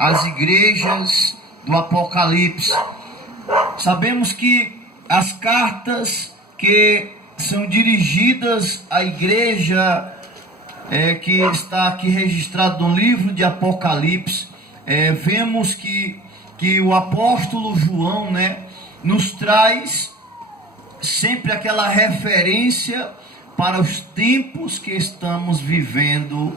às igrejas do Apocalipse. Sabemos que as cartas que são dirigidas à igreja que está aqui registrado no livro de Apocalipse, vemos que o apóstolo João, né, nos traz sempre aquela referência para os tempos que estamos vivendo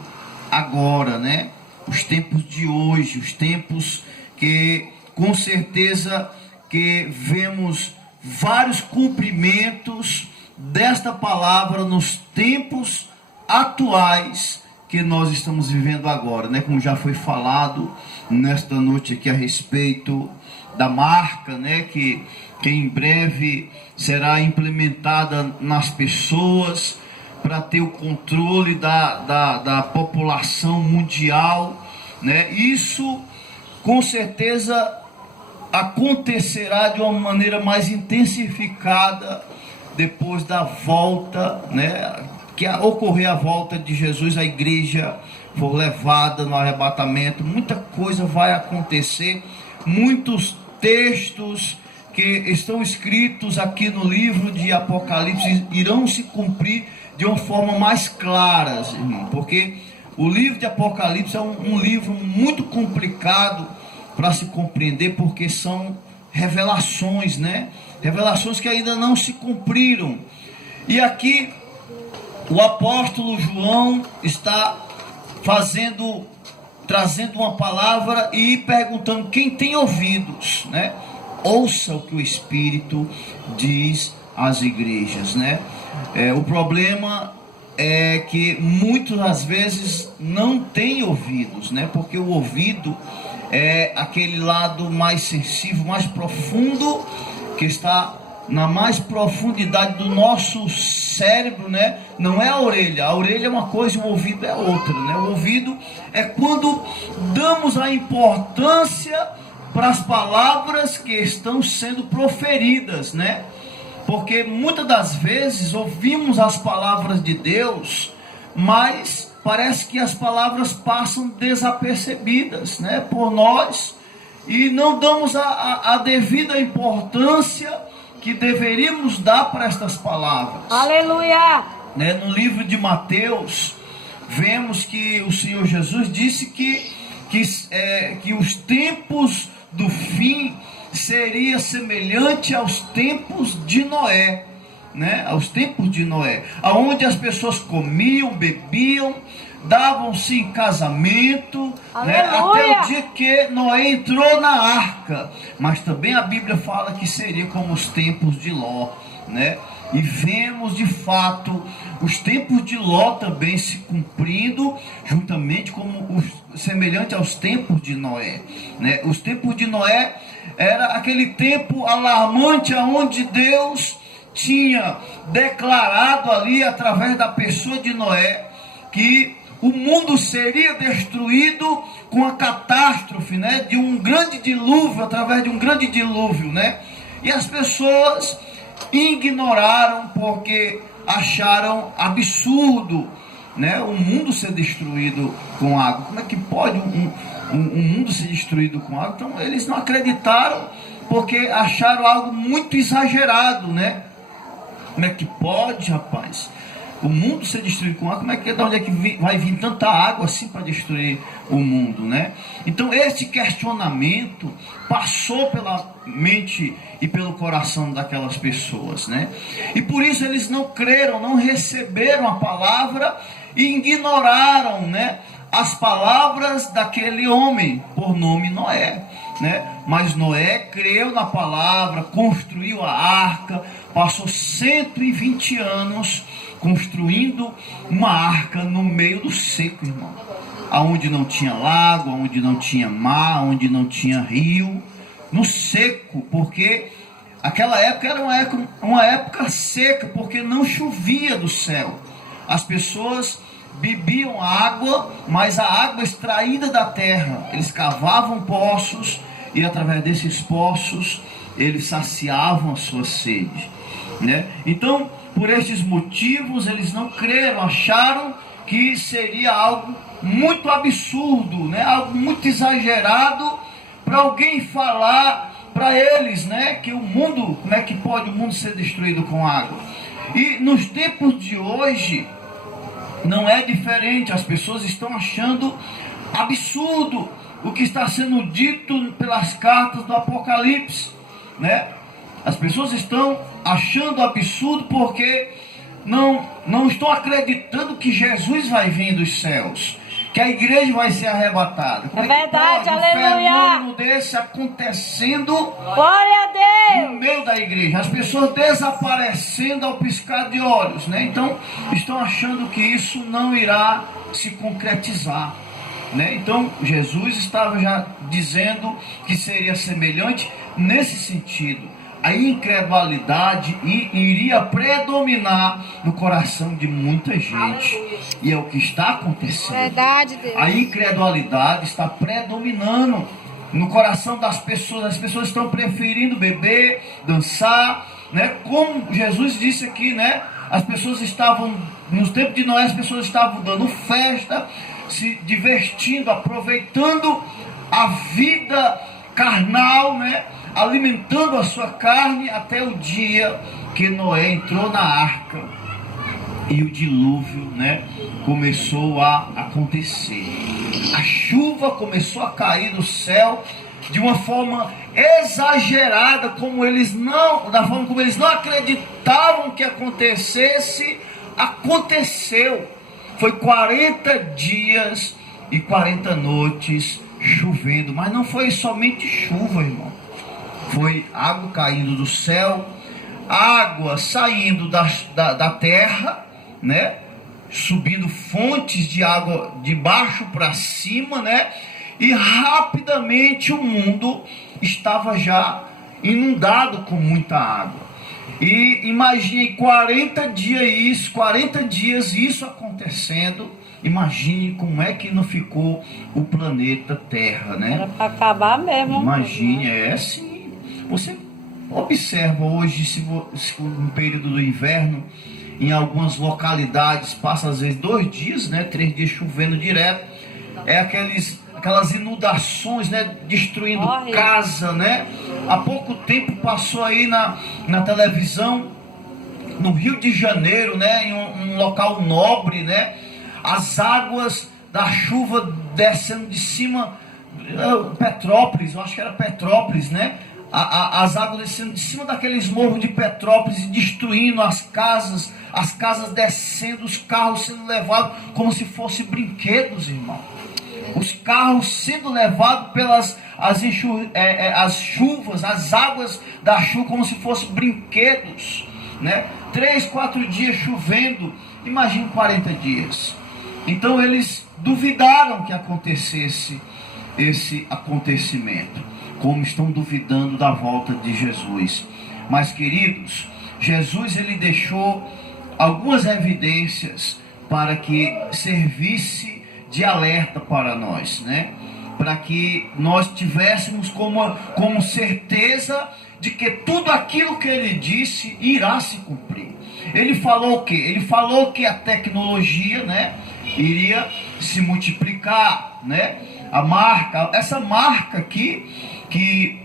agora, né? Os tempos de hoje, os tempos que com certeza que vemos vários cumprimentos desta palavra nos tempos atuais que nós estamos vivendo agora, né? Como já foi falado nesta noite aqui a respeito da marca, né? Que em breve será implementada nas pessoas para ter o controle da população mundial, né? Isso com certeza acontecerá de uma maneira mais intensificada depois da volta, né? Que ocorrer a volta de Jesus, a igreja for levada no arrebatamento. Muita coisa vai acontecer, muitos textos que estão escritos aqui no livro de Apocalipse irão se cumprir de uma forma mais clara, irmão, porque o livro de Apocalipse é um livro muito complicado para se compreender, porque são revelações, né? Revelações que ainda não se cumpriram. E aqui o apóstolo João está trazendo uma palavra e perguntando: quem tem ouvidos, né? Ouça o que o Espírito diz às igrejas, né? O problema é que muitas das vezes não tem ouvidos, né? Porque o ouvido é aquele lado mais sensível, mais profundo, que está na mais profundidade do nosso cérebro, né? Não é a orelha é uma coisa e o ouvido é outra, né? O ouvido é quando damos a importância para as palavras que estão sendo proferidas, né? Porque muitas das vezes ouvimos as palavras de Deus, mas parece que as palavras passam desapercebidas, né, por nós, e não damos a devida importância que deveríamos dar para estas palavras. Aleluia! Né, no livro de Mateus, vemos que o Senhor Jesus disse que os tempos do fim seria semelhante aos tempos de Noé, né? Aos tempos de Noé, aonde as pessoas comiam, bebiam, davam-se em casamento, né? Até o dia que Noé entrou na arca. Mas também a Bíblia fala que seria como os tempos de Ló, né? E vemos de fato os tempos de Ló também se cumprindo, juntamente como semelhante aos tempos de Noé, né? Os tempos de Noé era aquele tempo alarmante, onde Deus tinha declarado ali, através da pessoa de Noé, que o mundo seria destruído com a catástrofe, né? De um grande dilúvio, através de um grande dilúvio, né? E as pessoas ignoraram, porque acharam absurdo, né, o mundo ser destruído com água. Como é que pode um mundo ser destruído com água? Então eles não acreditaram, porque acharam algo muito exagerado, né? Como é que pode, rapaz, o mundo ser destruído com água? Como é que, de onde é que vai vir tanta água assim para destruir o mundo, né? Então esse questionamento passou pela mente e pelo coração daquelas pessoas, né? E por isso eles não creram, não receberam a palavra e ignoraram, né, as palavras daquele homem por nome Noé, né? Mas Noé creu na palavra, construiu a arca, passou 120 anos construindo uma arca no meio do seco, irmão, aonde não tinha lago, aonde não tinha mar, onde não tinha rio, no seco, porque aquela época era uma época seca, porque não chovia do céu. As pessoas bebiam água, mas a água extraída da terra. Eles cavavam poços e através desses poços eles saciavam a sua sede, né? Então, por estes motivos, eles não creram, acharam que seria algo muito absurdo, né? Algo muito exagerado para alguém falar para eles, né? Que o mundo, como é que pode o mundo ser destruído com água? E nos tempos de hoje não é diferente. As pessoas estão achando absurdo o que está sendo dito pelas cartas do Apocalipse, né? As pessoas estão achando absurdo porque não estão acreditando que Jesus vai vir dos céus, que a igreja vai ser arrebatada. É verdade, aleluia. Um fenômeno desse acontecendo, glória a Deus, no meio da igreja, as pessoas desaparecendo ao piscar de olhos, né? Então estão achando que isso não irá se concretizar, né? Então Jesus estava já dizendo que seria semelhante nesse sentido. A incredulidade iria predominar no coração de muita gente. E é o que está acontecendo. verdade, Deus. A incredulidade está predominando no coração das pessoas. As pessoas estão preferindo beber, dançar, né? Como Jesus disse aqui, né? As pessoas estavam, nos tempos de Noé, as pessoas estavam dando festa, se divertindo, aproveitando a vida carnal, né? Alimentando a sua carne até o dia que Noé entrou na arca e o dilúvio, né, começou a acontecer. A chuva começou a cair do céu de uma forma exagerada, da forma como eles não acreditavam que acontecesse, aconteceu. Foi 40 dias e 40 noites chovendo, mas não foi somente chuva, irmão. Foi água caindo do céu, água saindo da terra, né? Subindo fontes de água de baixo para cima, né? E rapidamente o mundo estava já inundado com muita água. E imagine 40 dias isso acontecendo. Imagine como é que não ficou o planeta Terra, né? Era para acabar mesmo. Imagine, é assim. Você observa hoje, no período do inverno, em algumas localidades, passa às vezes 2 dias, né, 3 dias chovendo direto. É aquelas inundações, né, destruindo casa, né? Há pouco tempo passou aí na televisão, no Rio de Janeiro, né, em um local nobre, né? As águas da chuva descendo de cima, Petrópolis, eu acho que era Petrópolis, né? As águas descendo de cima daqueles morros de Petrópolis e destruindo as casas descendo, os carros sendo levados como se fossem brinquedos, irmão. Os carros sendo levados pelas as chuvas, as águas da chuva como se fossem brinquedos, né? 3, 4 dias chovendo, imagine 40 dias. Então eles duvidaram que acontecesse esse acontecimento, como estão duvidando da volta de Jesus. Mas, queridos, Jesus ele deixou algumas evidências para que servisse de alerta para nós, né? Para que nós tivéssemos como certeza de que tudo aquilo que ele disse irá se cumprir. Ele falou o quê? Ele falou que a tecnologia, né, iria se multiplicar, né? Essa marca aqui que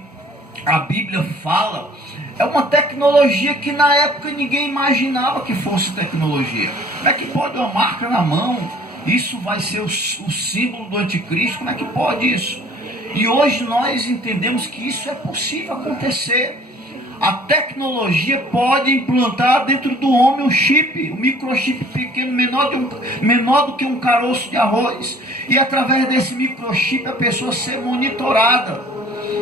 a Bíblia fala, é uma tecnologia que na época ninguém imaginava que fosse tecnologia. Como é que pode uma marca na mão? Isso vai ser o símbolo do anticristo? Como é que pode isso? E hoje nós entendemos que isso é possível acontecer. A tecnologia pode implantar dentro do homem um chip, um microchip pequeno, menor do que um caroço de arroz. E através desse microchip a pessoa ser monitorada,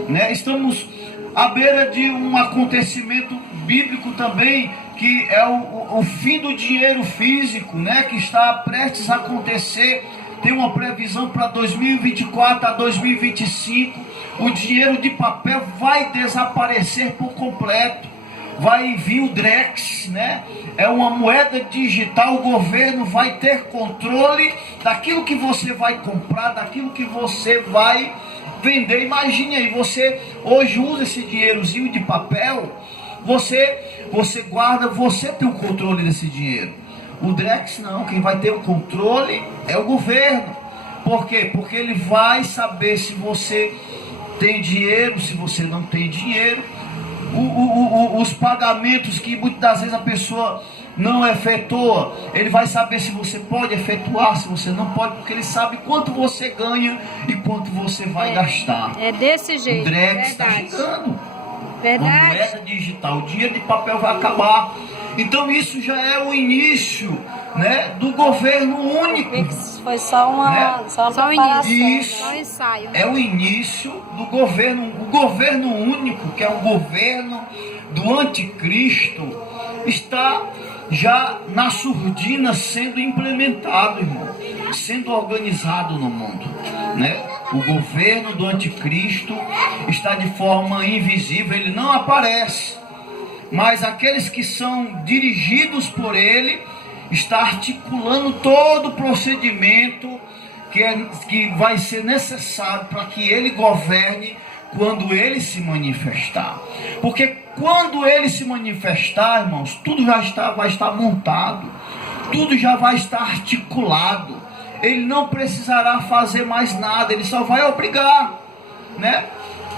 né? Estamos à beira de um acontecimento bíblico também, que é o fim do dinheiro físico, né? Que está prestes a acontecer. Tem uma previsão para 2024 a 2025. O dinheiro de papel vai desaparecer por completo. Vai vir o Drex, né? É uma moeda digital. O governo vai ter controle daquilo que você vai comprar, daquilo que você vai vender. Imagine aí, você hoje usa esse dinheirozinho de papel, você guarda, você tem o controle desse dinheiro. O Drex não, quem vai ter o controle é o governo. Por quê? Porque ele vai saber se você tem dinheiro, se você não tem dinheiro. Os pagamentos que muitas das vezes a pessoa não efetua, ele vai saber se você pode efetuar, se você não pode, porque ele sabe quanto você ganha e quanto você vai gastar. É desse jeito. O Drex está chegando. Verdade. A moeda digital, o dinheiro de papel vai acabar. Então isso já é o início, né, do governo único. Foi só uma, né? só Só o preparação, início. Isso. Só um ensaio. É o início do governo, o governo único, que é o governo do anticristo, está já na surdina sendo implementado, irmão, sendo organizado no mundo, né? O governo do anticristo está de forma invisível, ele não aparece, mas aqueles que são dirigidos por ele está articulando todo o procedimento que vai ser necessário para que ele governe quando ele se manifestar. Porque quando ele se manifestar, irmãos, tudo vai estar montado, tudo já vai estar articulado. Ele não precisará fazer mais nada, ele só vai obrigar, né?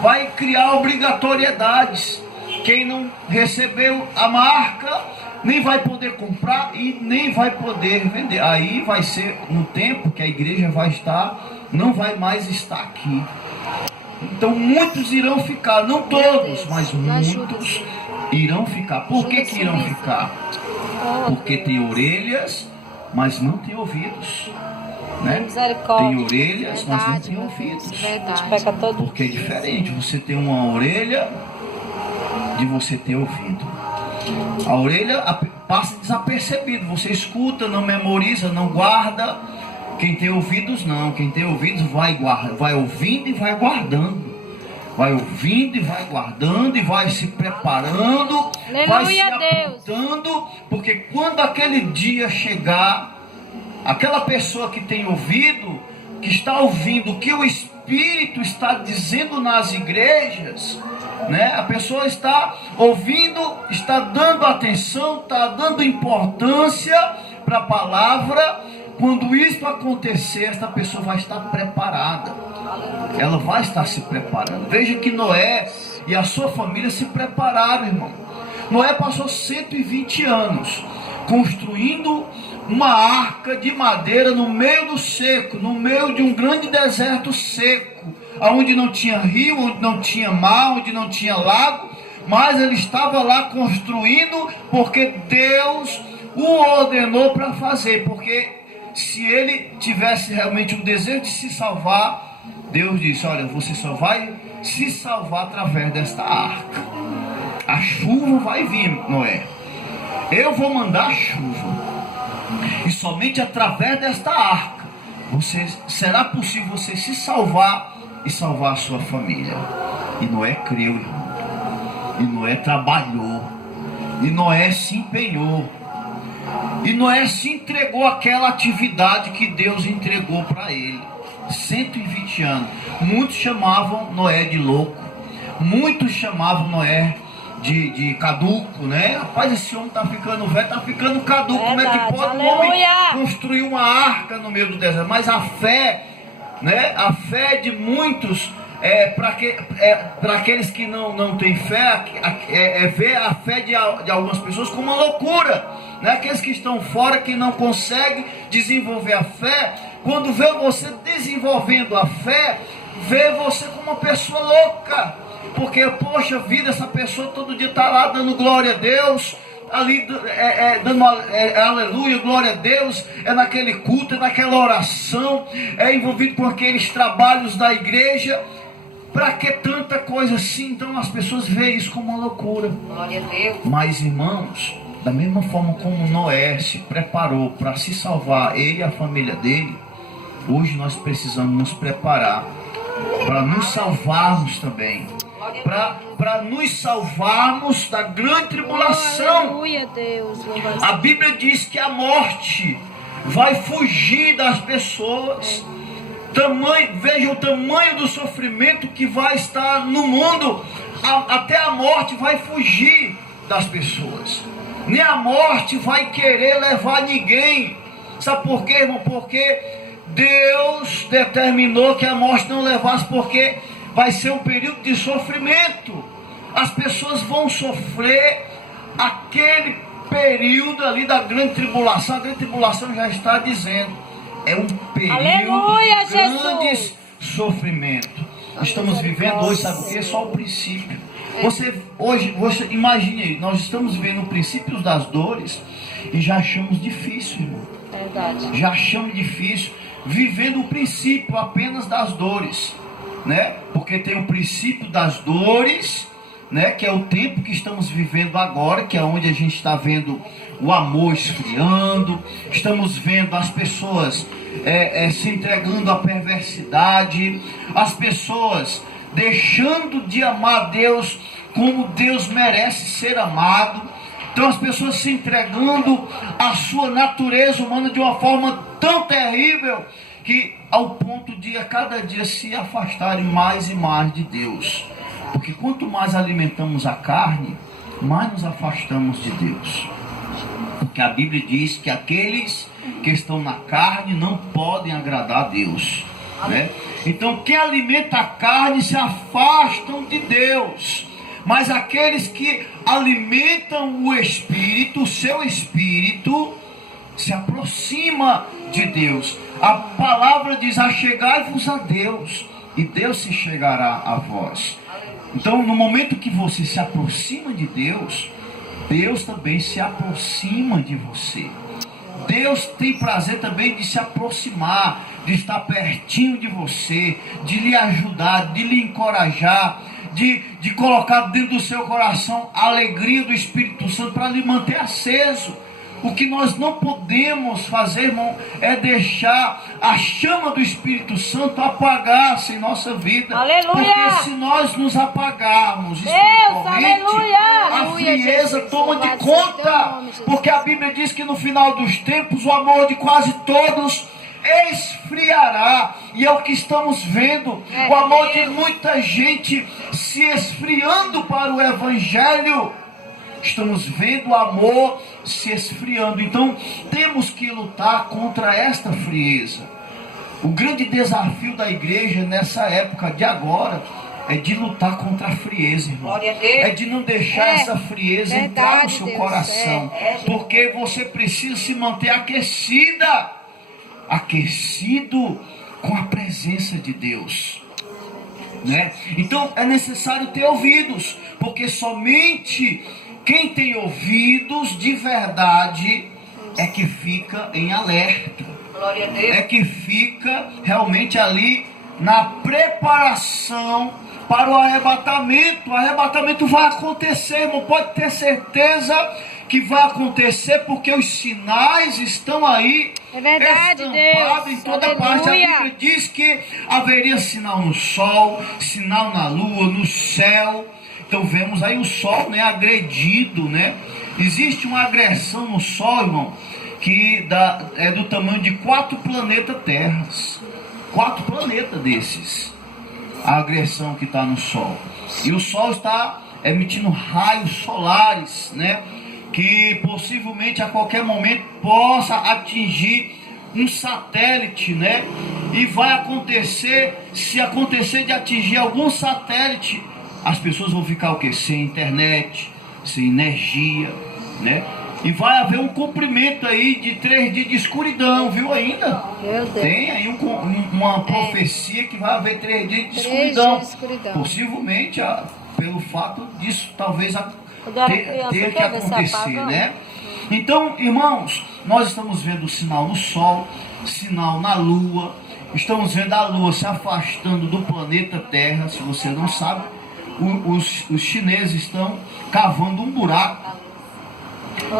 Vai criar obrigatoriedades. Quem não recebeu a marca nem vai poder comprar e nem vai poder vender. Aí vai ser no tempo que a igreja vai estar, não vai mais estar aqui. Então muitos irão ficar, não todos, mas muitos irão ficar. Por que irão ficar? Porque tem orelhas, mas não tem ouvidos, né? Tem orelhas, mas não tem ouvidos. Porque é diferente você ter uma orelha de você ter ouvido. A orelha passa desapercebido, você escuta, não memoriza, não guarda. Quem tem ouvidos não, quem tem ouvidos vai ouvindo e vai guardando. Vai ouvindo e vai guardando e vai se preparando, vai se apontando, porque quando aquele dia chegar, aquela pessoa que tem ouvido, que está ouvindo o que o Espírito está dizendo nas igrejas, né? A pessoa está ouvindo, está dando atenção, está dando importância para a palavra. Quando isso acontecer, esta pessoa vai estar preparada. Ela vai estar se preparando. Veja que Noé e a sua família se prepararam, irmão. Noé passou 120 anos construindo uma arca de madeira no meio do seco, no meio de um grande deserto seco, onde não tinha rio, onde não tinha mar, onde não tinha lago, mas ele estava lá construindo porque Deus o ordenou para fazer, porque se ele tivesse realmente o desejo de se salvar, Deus disse: olha, você só vai se salvar através desta arca. A chuva vai vir, Noé. Eu vou mandar a chuva. E somente através desta arca será possível você se salvar e salvar a sua família. E Noé creu, irmão. E Noé trabalhou. E Noé se empenhou. E Noé se entregou àquela atividade que Deus entregou para ele. 120 anos. Muitos chamavam Noé de louco. Muitos chamavam Noé de caduco, né? Rapaz, esse homem tá ficando velho, tá ficando caduco. Como é que pode um homem construir uma arca no meio do deserto? Mas a fé, né? A fé de muitos para aqueles que não têm fé, ver a fé de algumas pessoas como uma loucura, né? Aqueles que estão fora, que não conseguem desenvolver a fé, quando vê você desenvolvendo a fé, vê você como uma pessoa louca, porque, poxa vida, essa pessoa todo dia está lá dando glória a Deus, ali dando aleluia, glória a Deus, é naquele culto, é naquela oração, é envolvido com aqueles trabalhos da igreja. Para que tanta coisa assim? Então as pessoas veem isso como uma loucura. Glória a Deus. Mas, irmãos, da mesma forma como Noé se preparou para se salvar, ele e a família dele, hoje nós precisamos nos preparar para nos salvarmos também, para nos salvarmos da grande tribulação. Aleluia, Deus. A Bíblia diz que a morte vai fugir das pessoas. Veja o tamanho do sofrimento que vai estar no mundo. Até a morte vai fugir das pessoas. Nem a morte vai querer levar ninguém. Sabe por quê, irmão? Porque Deus determinou que a morte não levasse, porque vai ser um período de sofrimento. As pessoas vão sofrer aquele período ali da grande tribulação. A grande tribulação já está dizendo, é um período Aleluia, de grande Jesus. sofrimento. Estamos vivendo hoje, sabe o que? Só o princípio. Você imagine aí, nós estamos vivendo princípios das dores e já achamos difícil, irmão. Verdade. Já achamos difícil, vivendo o princípio apenas das dores, né? Porque tem o princípio das dores, né? Que é o tempo que estamos vivendo agora, que é onde a gente está vendo o amor esfriando, estamos vendo as pessoas se entregando à perversidade, as pessoas deixando de amar Deus como Deus merece ser amado. Então as pessoas se entregando à sua natureza humana de uma forma tão terrível, que ao ponto de a cada dia se afastarem mais e mais de Deus. Porque quanto mais alimentamos a carne, mais nos afastamos de Deus. Porque a Bíblia diz que aqueles que estão na carne não podem agradar a Deus, né? Então quem alimenta a carne se afastam de Deus. Mas aqueles que alimentam o Espírito, o seu Espírito, se aproxima de Deus. A palavra diz, achegai-vos a Deus, e Deus se chegará a vós. Então no momento que você se aproxima de Deus, Deus também se aproxima de você. Deus tem prazer também de se aproximar, de estar pertinho de você, de lhe ajudar, de lhe encorajar, de colocar dentro do seu coração a alegria do Espírito Santo para lhe manter aceso. O que nós não podemos fazer, irmão, é deixar a chama do Espírito Santo apagar-se em nossa vida. Aleluia! Porque se nós nos apagarmos Deus, espiritualmente, aleluia! a Aleluia, frieza Jesus, toma de louvado seja teu conta. nome, Jesus. Porque a Bíblia diz que no final dos tempos o amor de quase todos esfriará, e é o que estamos vendo, o amor de muita gente se esfriando para o Evangelho. Estamos vendo o amor se esfriando. Então temos que lutar contra esta frieza. O grande desafio da igreja nessa época de agora é de lutar contra a frieza, irmão. É de não deixar essa frieza entrar no seu Deus, coração. Porque você precisa se manter aquecido com a presença de Deus, né? Então é necessário ter ouvidos, porque somente quem tem ouvidos de verdade é que fica em alerta, é que fica realmente ali na preparação para o arrebatamento. O arrebatamento vai acontecer, irmão, pode ter certeza que vai acontecer, porque os sinais estão aí. É verdade, estampado Deus. em toda Aleluia. parte. A Bíblia diz que haveria sinal no sol, sinal na lua, no céu. Então vemos aí o sol, né, agredido, né? Existe uma agressão no sol, irmão, que é do tamanho de 4 planetas terras. 4 planetas desses. A agressão que está no sol. E o sol está emitindo raios solares, né? Que possivelmente a qualquer momento possa atingir um satélite, né? E vai acontecer, se acontecer de atingir algum satélite, as pessoas vão ficar o quê? Sem internet, sem energia, né? E vai haver um cumprimento aí de 3 dias de escuridão, viu ainda? Meu Deus. Tem aí uma profecia que vai haver 3 dias de 3 escuridão. dias de escuridão. Possivelmente, pelo fato disso, talvez Quando era criança, ter que quer ver se acontecer, apaga? né? Então, irmãos, nós estamos vendo o sinal no sol, sinal na lua, estamos vendo a lua se afastando do planeta Terra. Se você não sabe, os chineses estão cavando um buraco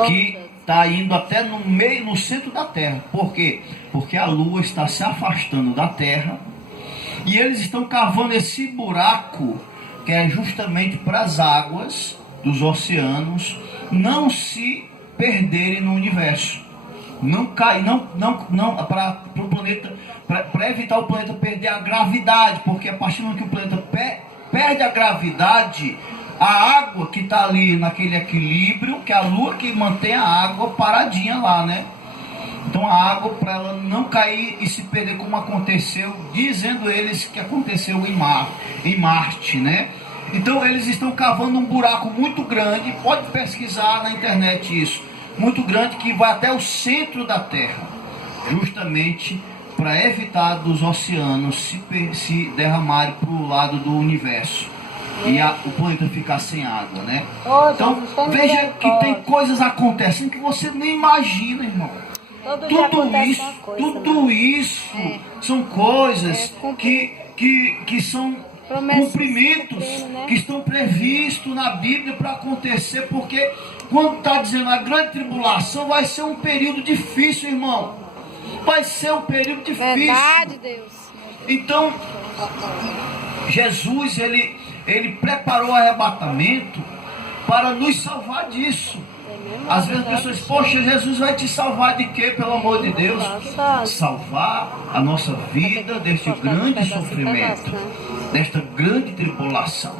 que está indo até no centro da Terra. Por quê? Porque a lua está se afastando da Terra e eles estão cavando esse buraco, que é justamente para as águas dos oceanos não se perderem no universo, não cair, para o planeta, para evitar o planeta perder a gravidade, porque a partir do momento que o planeta perde a gravidade, a água que está ali naquele equilíbrio, que é a lua que mantém a água paradinha lá, né? Então a água, para ela não cair e se perder como aconteceu, dizendo eles que aconteceu em Marte, né? Então eles estão cavando um buraco muito grande, pode pesquisar na internet isso, muito grande, que vai até o centro da Terra, justamente para evitar dos oceanos se derramarem para o lado do universo e o planeta ficar sem água, né? Então veja que tem coisas acontecendo que você nem imagina, irmão. Tudo isso são coisas que são cumprimentos que estão previstos na Bíblia para acontecer, porque quando está dizendo a grande tribulação, vai ser um período difícil, irmão. Vai ser um período difícil. Verdade, Deus. Então, Jesus, ele preparou o arrebatamento para nos salvar disso. Às vezes as pessoas, poxa, Jesus vai te salvar de quê, pelo amor de Deus? Salvar a nossa vida deste grande sofrimento, desta grande tribulação.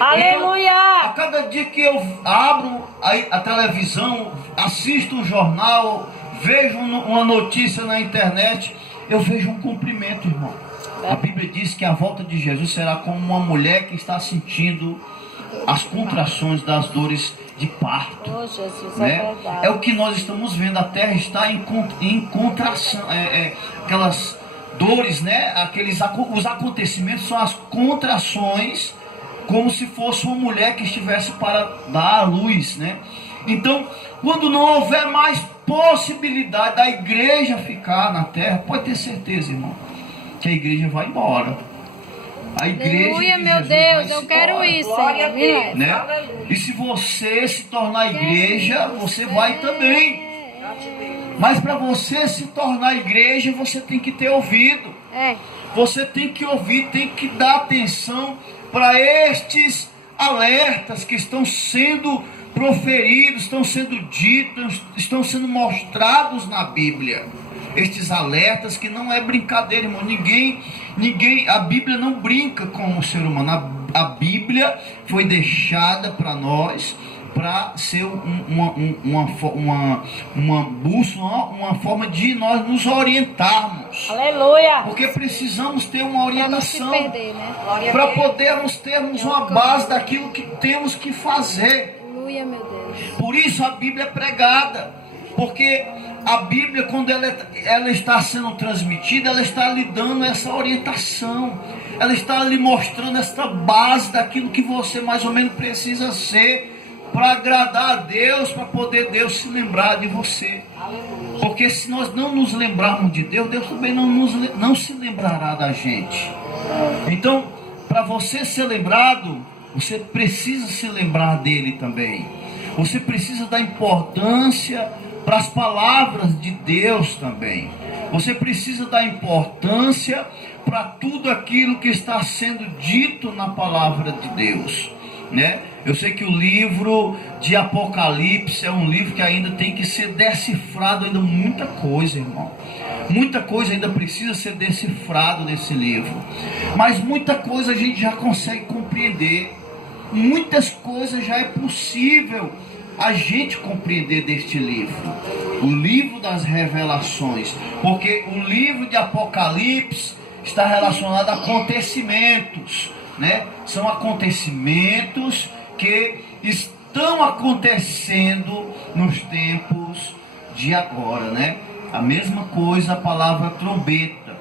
Aleluia! A cada dia que eu abro a televisão, assisto um jornal, vejo uma notícia na internet, eu vejo um cumprimento, irmão. A Bíblia diz que a volta de Jesus será como uma mulher que está sentindo as contrações das dores de parto. Oh, Jesus, né? É o que nós estamos vendo. A terra está em contração, aquelas dores, né? Os acontecimentos são as contrações, como se fosse uma mulher que estivesse para dar à luz, né? Então, quando não houver mais possibilidade da igreja ficar na terra, pode ter certeza, irmão, que a igreja vai embora. A igreja, aleluia, meu Deus, eu quero isso. Glória a Deus, né? E se você se tornar igreja, você vai também. Mas para você se tornar igreja, você tem que ter ouvido. Você tem que ouvir, tem que dar atenção para estes alertas que estão sendo proferidos, estão sendo ditos, estão sendo mostrados na Bíblia. Estes alertas que não é brincadeira, irmão. Ninguém, a Bíblia não brinca com o ser humano. A Bíblia foi deixada para nós para ser uma bússola, uma forma de nós nos orientarmos. Aleluia! Porque precisamos ter uma orientação para podermos termos uma base daquilo que temos que fazer. Aleluia, meu Deus. Por isso a Bíblia é pregada, porque a Bíblia, quando ela está sendo transmitida, ela está lhe dando essa orientação, ela está lhe mostrando essa base daquilo que você mais ou menos precisa ser para agradar a Deus, para poder Deus se lembrar de você. Porque se nós não nos lembrarmos de Deus, Deus também não se lembrará da gente. Então, para você ser lembrado, você precisa se lembrar dele também. Você precisa dar importância para as palavras de Deus também. Você precisa dar importância para tudo aquilo que está sendo dito na palavra de Deus, né? Eu sei que o livro de Apocalipse é um livro que ainda tem que ser decifrado, ainda muita coisa, irmão. Muita coisa ainda precisa ser decifrado nesse livro. Mas muita coisa a gente já consegue compreender. Muitas coisas já é possível a gente compreender deste livro. O livro das revelações. Porque o livro de Apocalipse está relacionado a acontecimentos, né? São acontecimentos que estão acontecendo nos tempos de agora, né? A mesma coisa a palavra trombeta.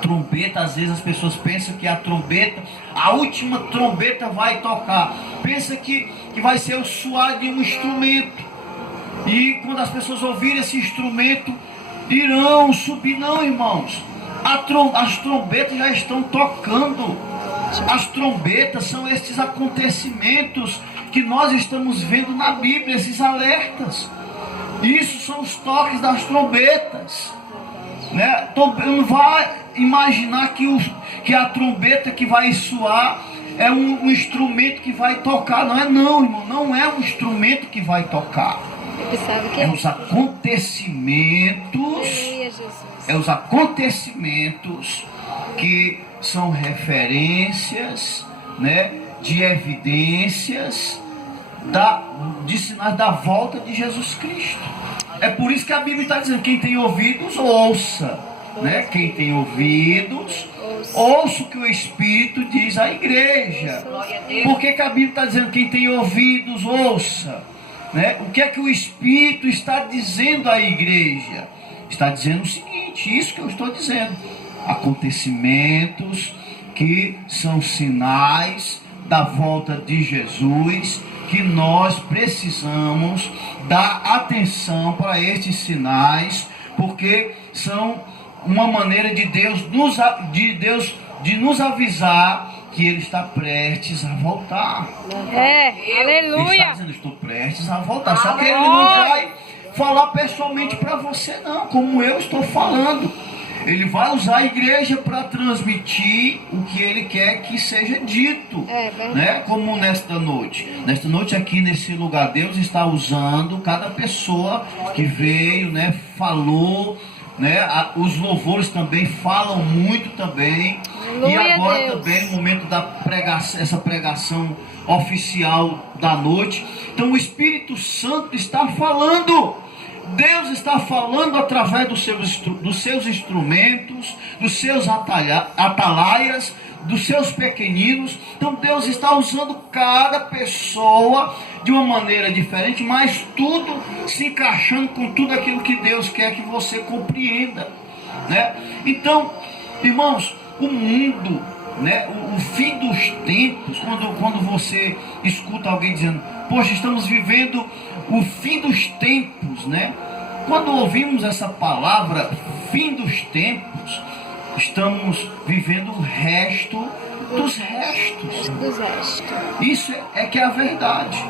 Trombeta, às vezes as pessoas pensam que a trombeta, a última trombeta vai tocar. Pensa que vai ser o soar de um instrumento. E quando as pessoas ouvirem esse instrumento, irão subir. Não, irmãos. As trombetas já estão tocando. As trombetas são esses acontecimentos que nós estamos vendo na Bíblia, esses alertas. Isso são os toques das trombetas, né? Não vai imaginar que a trombeta que vai soar é um instrumento que vai tocar. Não é, não, irmão. Não é um instrumento que vai tocar. É os acontecimentos. É os acontecimentos que são referências, né, de evidências de sinais da volta de Jesus Cristo. É por isso que a Bíblia está dizendo: quem tem ouvidos, ouça. Né? Quem tem ouvidos, ouça o que o Espírito diz à igreja. Por que a Bíblia está dizendo: quem tem ouvidos, ouça? Né? O que é que o Espírito está dizendo à igreja? Está dizendo o seguinte: isso que eu estou dizendo. Acontecimentos que são sinais da volta de Jesus, que nós precisamos dar atenção para estes sinais, porque são uma maneira de Deus nos avisar que Ele está prestes a voltar. Aleluia. Ele está dizendo: estou prestes a voltar. Só que Ele não vai falar pessoalmente para você, não, como eu estou falando. Ele vai usar a igreja para transmitir o que Ele quer que seja dito, né? Como nesta noite. Nesta noite aqui nesse lugar, Deus está usando cada pessoa que veio, né? Falou, né? Os louvores também falam muito também. E agora também no momento da pregação, essa pregação oficial da noite. Então o Espírito Santo está falando. Deus está falando através dos seus instrumentos, dos seus atalaias, dos seus pequeninos. Então Deus está usando cada pessoa de uma maneira diferente, mas tudo se encaixando com tudo aquilo que Deus quer que você compreenda, né? Então, irmãos, o mundo, né, o fim dos tempos, quando você escuta alguém dizendo: poxa, estamos vivendo o fim dos tempos, né? Quando ouvimos essa palavra, fim dos tempos, estamos vivendo o resto dos restos. Isso é que é a verdade.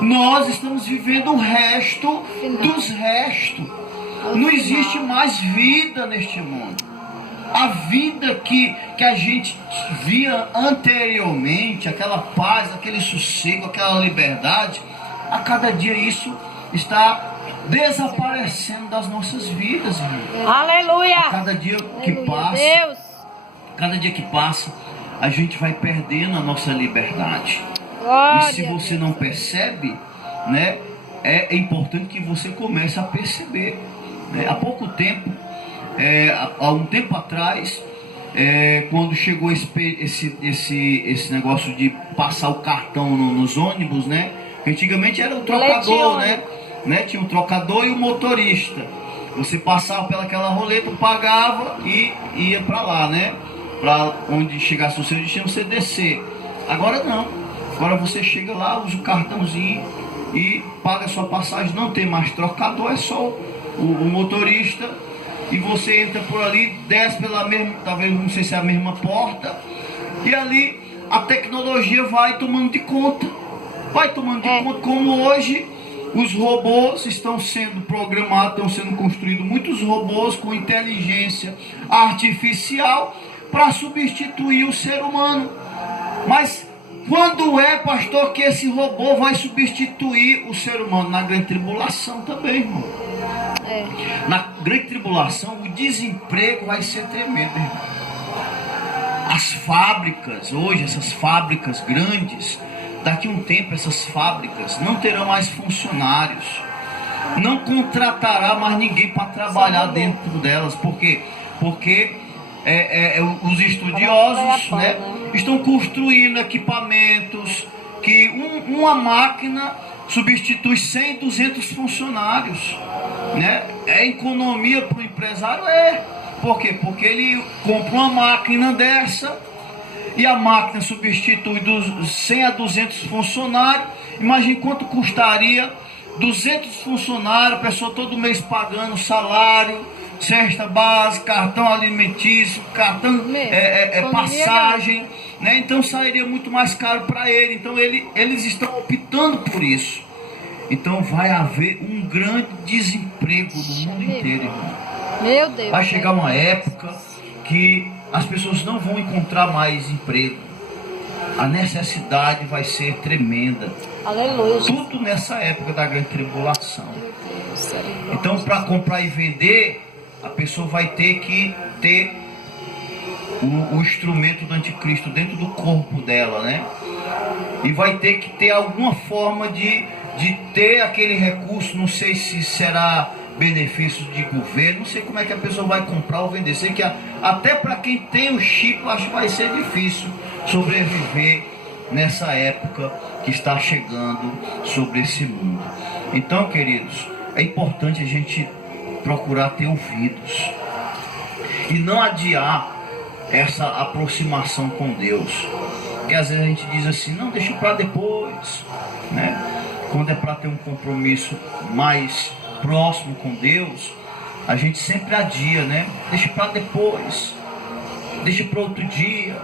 Nós estamos vivendo o resto dos restos. Não existe mais vida neste mundo. A vida que a gente via anteriormente, aquela paz, aquele sossego, aquela liberdade, a cada dia isso está desaparecendo das nossas vidas, irmão. Aleluia. Cada dia que passa, cada dia que passa, a gente vai perdendo a nossa liberdade. Glória. E se você não percebe, né, é importante que você comece a perceber, né? Há pouco tempo, há um tempo atrás, quando chegou esse negócio de passar o cartão nos ônibus, né? Antigamente era o trocador, né? Tinha um trocador e o motorista. Você passava pelaquela roleta, pagava e ia para lá, né? Para onde chegasse o seu destino, você descer. Agora não. Agora você chega lá, usa o cartãozinho e paga a sua passagem. Não tem mais trocador, é só o motorista. E você entra por ali, desce pela mesma, talvez não sei se é a mesma porta. E ali a tecnologia vai tomando de conta. Vai tomando de conta, como hoje os robôs estão sendo programados, estão sendo construídos muitos robôs com inteligência artificial para substituir o ser humano. Mas quando pastor, que esse robô vai substituir o ser humano? Na grande tribulação também, irmão. Na grande tribulação o desemprego vai ser tremendo, irmão. As fábricas, hoje essas fábricas grandes, daqui a um tempo essas fábricas não terão mais funcionários, não contratará mais ninguém para trabalhar dentro delas. Por quê? Porque os estudiosos, né, estão construindo equipamentos que uma máquina substitui 100, 200 funcionários, né? É economia para o empresário? Por quê? Porque ele compra uma máquina dessa e a máquina substitui dos 100 a 200 funcionários. Imagine quanto custaria 200 funcionários, a pessoa todo mês pagando salário, cesta básica, cartão alimentício, cartão passagem, né? Então sairia muito mais caro para ele. Então eles estão optando por isso. Então vai haver um grande desemprego no mundo inteiro, irmão. Meu Deus. Vai chegar uma época que as pessoas não vão encontrar mais emprego. A necessidade vai ser tremenda. Aleluia. Tudo nessa época da grande tribulação. Então, para comprar e vender, a pessoa vai ter que ter o instrumento do anticristo dentro do corpo dela, né? E vai ter que ter alguma forma de ter aquele recurso. Não sei se será benefício de governo, não sei como é que a pessoa vai comprar ou vender. Sei que até para quem tem o chip, eu acho que vai ser difícil sobreviver nessa época que está chegando sobre esse mundo. Então, queridos, é importante a gente procurar ter ouvidos e não adiar essa aproximação com Deus, porque às vezes a gente diz assim, não, deixa para depois, né? Quando é para ter um compromisso mais próximo com Deus, a gente sempre adia, né? Deixa para depois, deixa para outro dia,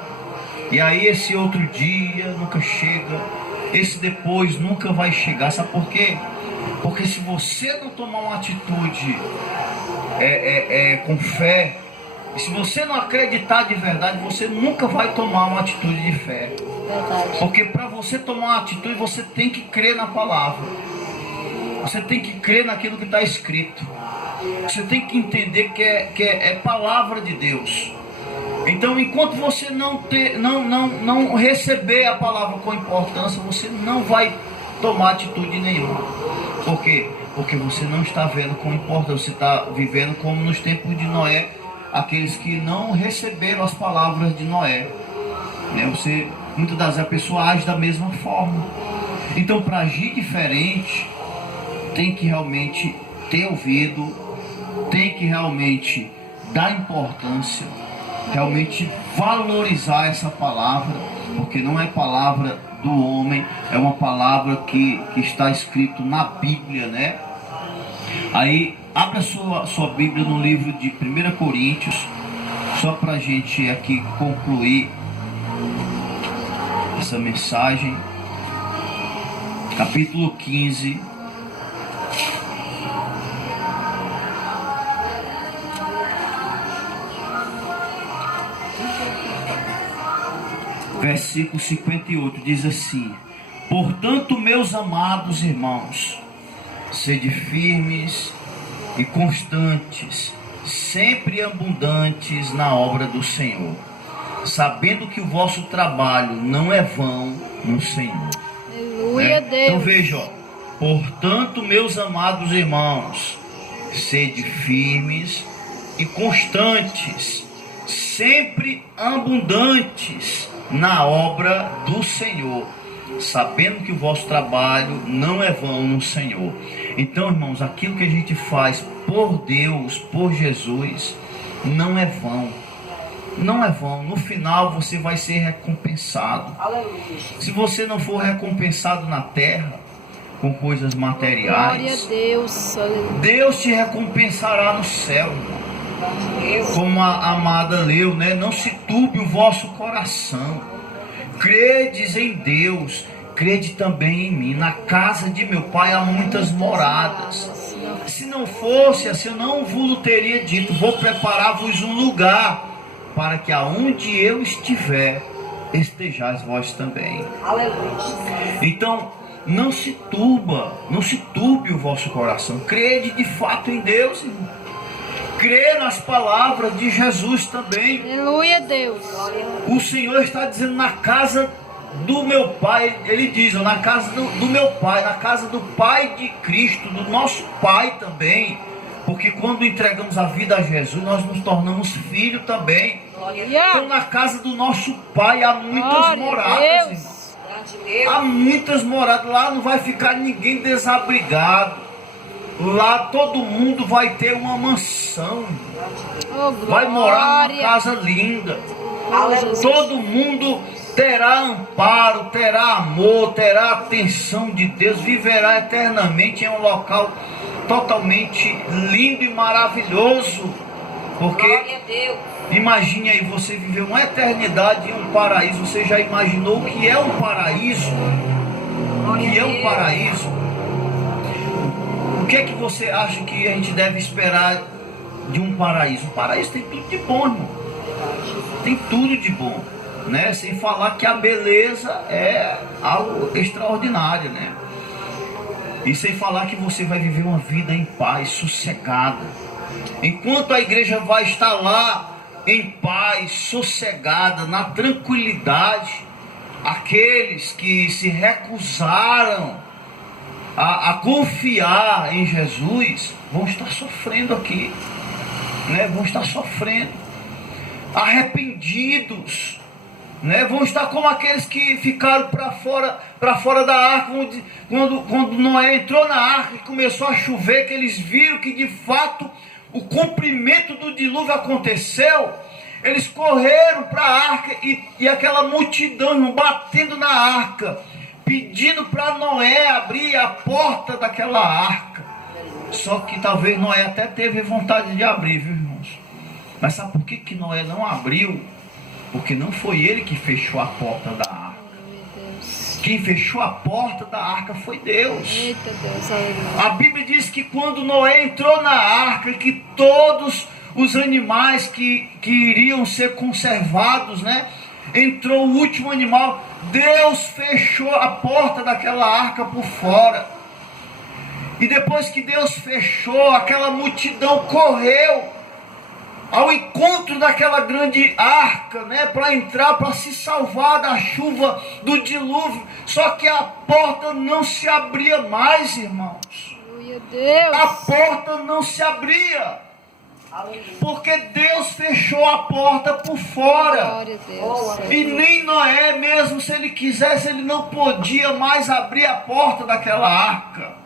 e aí esse outro dia nunca chega, esse depois nunca vai chegar. Sabe por quê? Porque se você não tomar uma atitude com fé, e se você não acreditar de verdade, você nunca vai tomar uma atitude de fé. Verdade. Porque para você tomar uma atitude, você tem que crer na palavra. Você tem que crer naquilo que está escrito. Você tem que entender que é palavra de Deus. Então, enquanto você não receber a palavra com importância, você não vai tomar atitude nenhuma. Por quê? Porque você não está vendo com importância. Você está vivendo como nos tempos de Noé, aqueles que não receberam as palavras de Noé, né? Muitas das vezes a pessoa age da mesma forma. Então, para agir diferente, tem que realmente ter ouvido, tem que realmente dar importância, realmente valorizar essa palavra, porque não é palavra do homem, é uma palavra que está escrito na Bíblia, né? Aí, abra sua Bíblia no livro de 1 Coríntios, só para a gente aqui concluir essa mensagem. Capítulo 15. Versículo 58 diz assim: portanto, meus amados irmãos, sede firmes e constantes, sempre abundantes na obra do Senhor, sabendo que o vosso trabalho não é vão no Senhor. Aleluia, Deus. Então veja, ó, portanto, meus amados irmãos, sede firmes e constantes, sempre abundantes na obra do Senhor, sabendo que o vosso trabalho não é vão no Senhor. Então, irmãos, aquilo que a gente faz por Deus, por Jesus, não é vão. Não é vão. No final você vai ser recompensado. Se você não for recompensado na terra com coisas materiais, Glória a Deus. Aleluia. Deus te recompensará no céu, irmão. Como a amada leu, né? Não se turbe o vosso coração. Credes em Deus, crede também em mim. Na casa de meu pai há muitas moradas. Se não fosse assim, eu não vos teria dito: vou preparar-vos um lugar, para que aonde eu estiver, estejais vós também. Aleluia. Então, não se turbe o vosso coração. Crede de fato em Deus, irmão. Crê nas palavras de Jesus também. Aleluia, Deus. O Senhor está dizendo: na casa do meu Pai, Ele diz, na casa do meu Pai, na casa do Pai de Cristo, do nosso Pai também, porque quando entregamos a vida a Jesus, nós nos tornamos filhos também. Então, na casa do nosso Pai há muitas moradas, irmão. Há muitas moradas. Lá não vai ficar ninguém desabrigado. Lá todo mundo vai ter uma mansão. Vai morar numa casa linda. Todo mundo terá amparo, terá amor, terá atenção de Deus. Viverá eternamente em um local totalmente lindo e maravilhoso. Porque imagine aí você viver uma eternidade em um paraíso. Você já imaginou o que é um paraíso? O que é um paraíso? O que é que você acha que a gente deve esperar de um paraíso? O paraíso tem tudo de bom, irmão. Tem tudo de bom, né? Sem falar que a beleza é algo extraordinário, né? E sem falar que você vai viver uma vida em paz, sossegada. Enquanto a igreja vai estar lá em paz, sossegada, na tranquilidade. Aqueles que se recusaram a confiar em Jesus vão estar sofrendo aqui, né? Vão estar sofrendo, arrependidos, né? Vão estar como aqueles que ficaram para fora da arca, quando Noé entrou na arca e começou a chover, que eles viram que de fato o cumprimento do dilúvio aconteceu. Eles correram para a arca e aquela multidão batendo na arca, pedindo para Noé abrir a porta daquela arca. Só que talvez Noé até teve vontade de abrir, viu, irmãos? Mas sabe por que Noé não abriu? Porque não foi ele que fechou a porta da arca. Quem fechou a porta da arca foi Deus. Eita Deus, aleluia. A Bíblia diz que quando Noé entrou na arca, que todos os animais que iriam ser conservados, né? Entrou o último animal. Deus fechou a porta daquela arca por fora. E depois que Deus fechou, aquela multidão correu ao encontro daquela grande arca, né, para entrar, para se salvar da chuva do dilúvio. Só que a porta não se abria mais, irmãos. Aleluia, Deus. A porta não se abria, porque Deus fechou a porta por fora. Glória a Deus. E nem Noé, mesmo se ele quisesse, ele não podia mais abrir a porta daquela arca.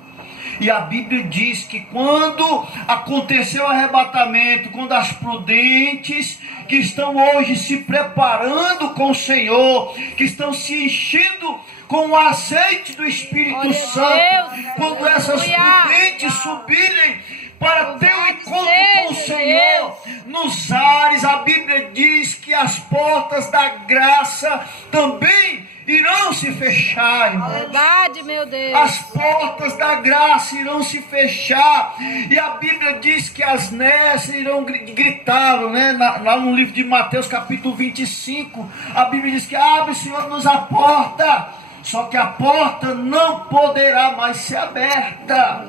E a Bíblia diz que quando aconteceu o arrebatamento, quando as prudentes que estão hoje se preparando com o Senhor, que estão se enchendo com o azeite do Espírito Santo, quando essas prudentes subirem para ter um encontro com o Senhor nos ares, a Bíblia diz que as portas da graça também irão se fechar, irmão. Verdade, meu Deus. As portas da graça irão se fechar. E a Bíblia diz que as nessas irão gritaram, né? Lá no livro de Mateus capítulo 25, a Bíblia diz que abre, Senhor-nos a porta. Só que a porta não poderá mais ser aberta.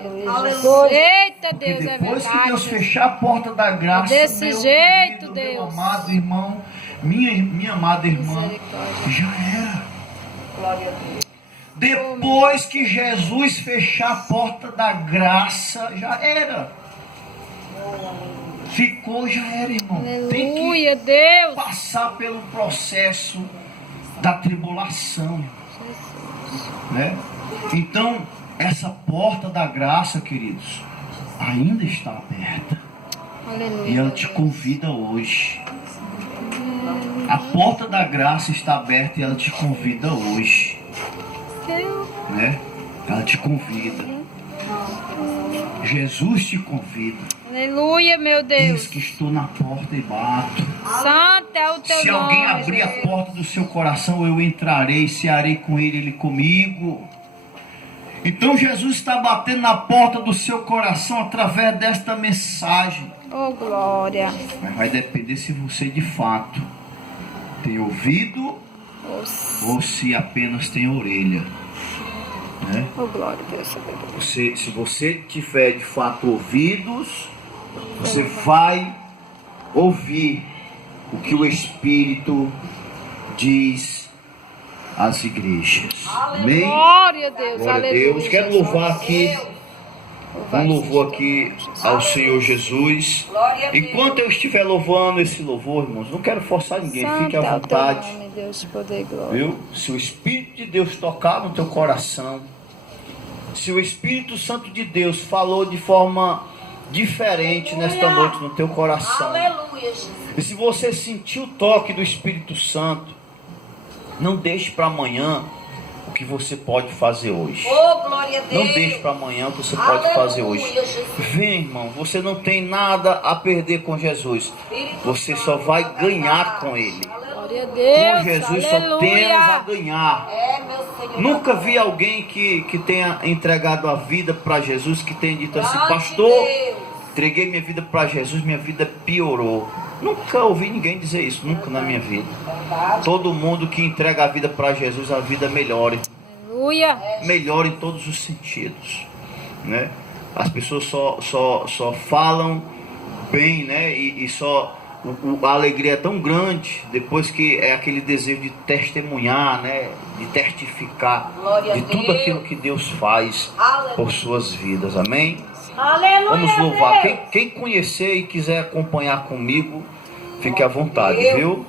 Eita Porque Deus, é depois que verdade. Deus fechar a porta da graça, Desse meu jeito, querido, Deus. meu amado irmão, minha amada irmã, Misericórdia. já era. Depois que Jesus fechar a porta da graça, já era. Ficou, já era, irmão. Tem que Aleluia, Deus. passar pelo processo da tribulação, né? Então, essa porta da graça, queridos, ainda está aberta. Aleluia. E ela te convida hoje. A porta da graça está aberta e ela te convida hoje, né? Ela te convida. Jesus te convida. Aleluia, meu Eis Deus. que estou na porta e bato. Santo é o teu Se nome. alguém abrir a porta do seu coração, eu entrarei, cearei com ele, ele comigo. Então Jesus está batendo na porta do seu coração através desta mensagem. Oh, glória. Mas vai depender se você de fato tem ouvido ou se apenas tem orelha, né? Oh, glória, Deus. Se você tiver de fato ouvidos, você vai ouvir o que o Espírito diz às igrejas. Amém? Glória a Deus. Glória a Aleluia. Deus. Quero louvar aqui, um louvor aqui ao Senhor Jesus. Enquanto eu estiver louvando esse louvor, irmãos, não quero forçar ninguém, fique à Santo é o teu vontade. nome, Deus, poder e glória. Viu? Se o Espírito de Deus tocar no teu coração, se o Espírito Santo de Deus falou de forma diferente nesta noite no teu coração, e se você sentiu o toque do Espírito Santo, não deixe para amanhã o que você pode fazer hoje. Não deixe para amanhã o que você pode fazer hoje. Vem, irmão, você não tem nada a perder com Jesus. Você só vai ganhar com Ele. Glória a Com Deus. Jesus só temos a Aleluia. ganhar. Nunca vi alguém que tenha entregado a vida para Jesus, que tenha dito assim: pastor, entreguei minha vida para Jesus, minha vida piorou. Nunca ouvi ninguém dizer isso, nunca na minha vida. Todo mundo que entrega a vida para Jesus, a vida melhora. Aleluia. Melhora em todos os sentidos, né? As pessoas só falam bem, né? E só a alegria é tão grande, depois que é aquele desejo de testemunhar, né? De testificar de tudo aquilo que Deus faz por suas vidas, amém? Aleluia, Vamos louvar. Deus. Quem conhecer e quiser acompanhar comigo, fique à vontade, viu?